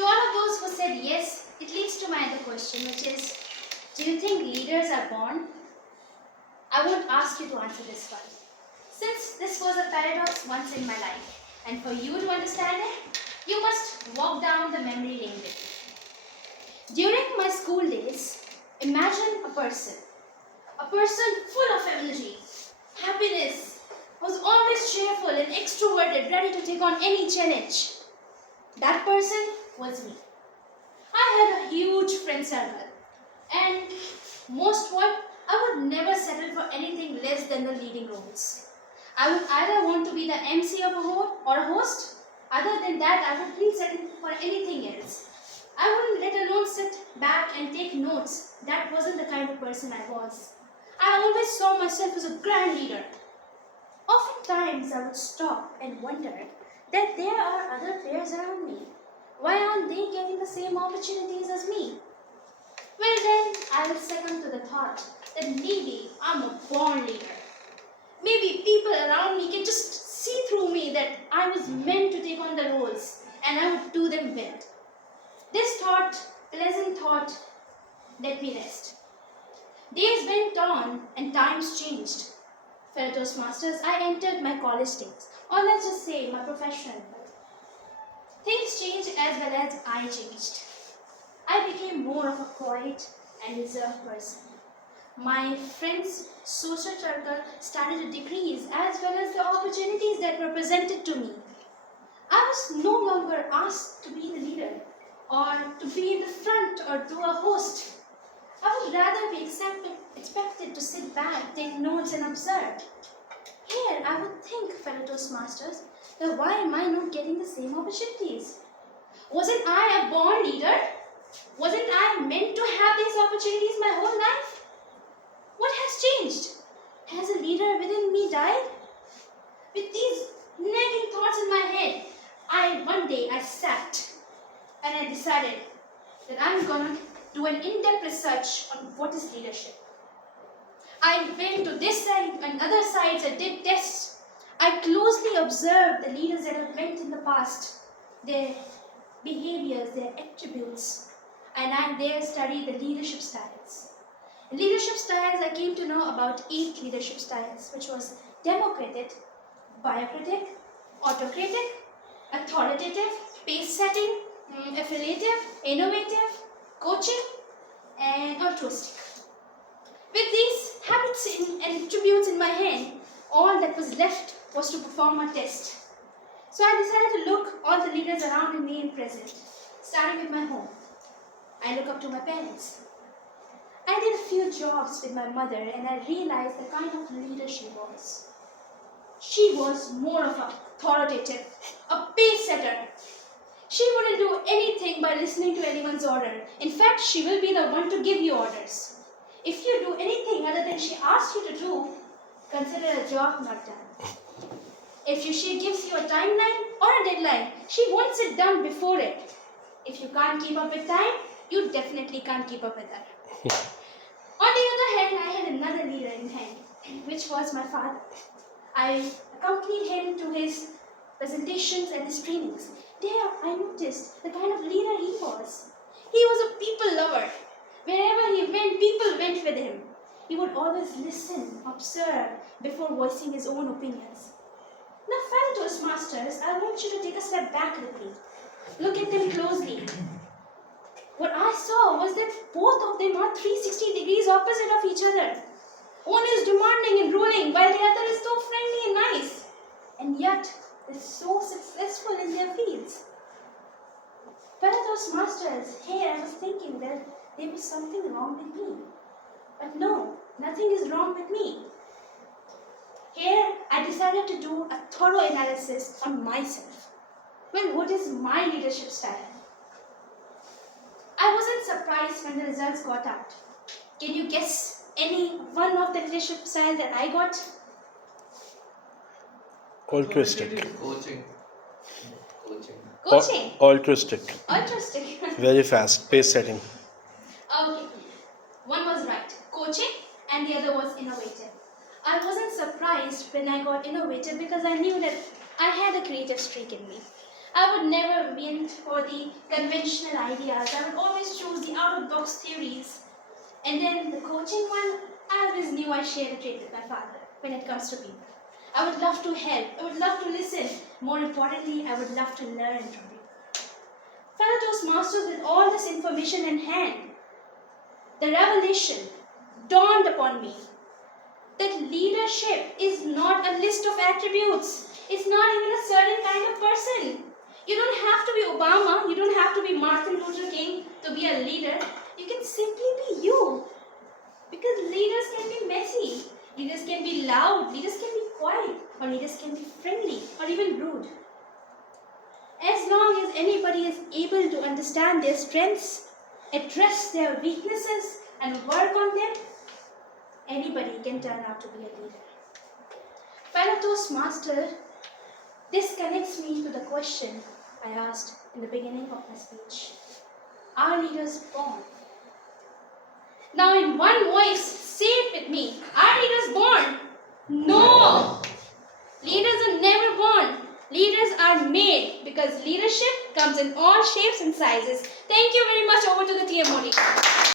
To all of those who said yes, it leads to my other question, which is, do you think leaders are born? I won't ask you to answer this one, since this was a paradox once in my life, and for you to understand it, you must walk down the memory lane with me. During my school days, imagine a person full of energy, happiness, was always cheerful and extroverted, ready to take on any challenge. That person was me. I had a huge friend circle, and most what I would never settle for anything less than the leading roles. I would either want to be the MC of a host. Other than that, I would please settle for anything else. I wouldn't let alone sit back and take notes. That wasn't the kind of person I was. I always saw myself as a grand leader. Oftentimes, I would stop and wonder that there are other players around me. Why aren't they getting the same opportunities as me? Well then, I will succumb to the thought that maybe I'm a born leader. Maybe people around me can just see through me that I was meant to take on the roles and I would do them well. This thought, pleasant thought, let me rest. Days went on and times changed. Fellow Toastmasters, I entered my college days, or let's just say my professional life. Things changed as well as I changed. I became more of a quiet and reserved person. My friends' social circle started to decrease as well as the opportunities that were presented to me. I was no longer asked to be the leader or to be in the front or do a host. I would rather be expected to sit back, take notes and observe. Here I would think, fellow Toastmasters, that why am I not getting the same opportunities? Wasn't I a born leader? Wasn't I meant to have these opportunities my whole life? What has changed? Has a leader within me died? With these nagging thoughts in my head, one day I sat and I decided that I'm gonna do an in-depth research on what is leadership. I went to this side and other sides. I did tests. I closely observed the leaders that have went in the past, their behaviors, their attributes, and I there studied the leadership styles. In leadership styles, I came to know about 8 leadership styles, which was democratic, biocratic, autocratic, authoritative, pace-setting, affiliative, innovative, coaching, and altruistic. With these habits and attributes in my hand, all that was left was to perform a test. So I decided to look all the leaders around me and present, starting with my home. I look up to my parents. I did a few jobs with my mother and I realized the kind of leader she was. She was more of an authoritative, a pace setter. She wouldn't do anything by listening to anyone's order. In fact, she will be the one to give you orders. If you do anything other than she asks you to do, consider a job not done. If she gives you a timeline or a deadline, she won't sit down before it. If you can't keep up with time, you definitely can't keep up with her. On the other hand, I had another leader in hand, which was my father. I accompanied him to his presentations and his trainings. There, I noticed the kind of leader he was. He was a people lover. Wherever he went, people went with him. He would always listen, observe, before voicing his own opinions. Now, fellow Toastmasters, I want you to take a step back with me. Look at them closely. What I saw was that both of them are 360 degrees opposite of each other. One is demanding and ruling, while the other is so friendly and nice. And yet, they're so successful in their fields. Fellow Toastmasters, here I was thinking that there was something wrong with me. But no, nothing is wrong with me. Here, I decided to do a thorough analysis on myself. Well, what is my leadership style? I wasn't surprised when the results got out. Can you guess any one of the leadership style that I got? Altruistic. Coaching. Altruistic. Altruistic. Very fast. Pace setting. Okay. One was right, coaching, and the other was innovative. I wasn't surprised when I got innovative because I knew that I had a creative streak in me. I would never win for the conventional ideas. I would always choose the out-of-box theories. And then the coaching one, I always knew I shared a trait with my father when it comes to people. I would love to help. I would love to listen. More importantly, I would love to learn from people. Fellow Toastmasters, with all this information in hand, the revelation dawned upon me that leadership is not a list of attributes. It's not even a certain kind of person. You don't have to be Obama, you don't have to be Martin Luther King to be a leader. You can simply be you. Because leaders can be messy, leaders can be loud, leaders can be quiet, or leaders can be friendly, or even rude. As long as anybody is able to understand their strengths, address their weaknesses, and work on them, anybody can turn out to be a leader. Fellow Toastmaster, this connects me to the question I asked in the beginning of my speech. Are leaders born? Now in one voice, say it with me. Are leaders born? No! Leaders are never born. Leaders are made because leadership comes in all shapes and sizes. Thank you very much. Over to the TM Modi.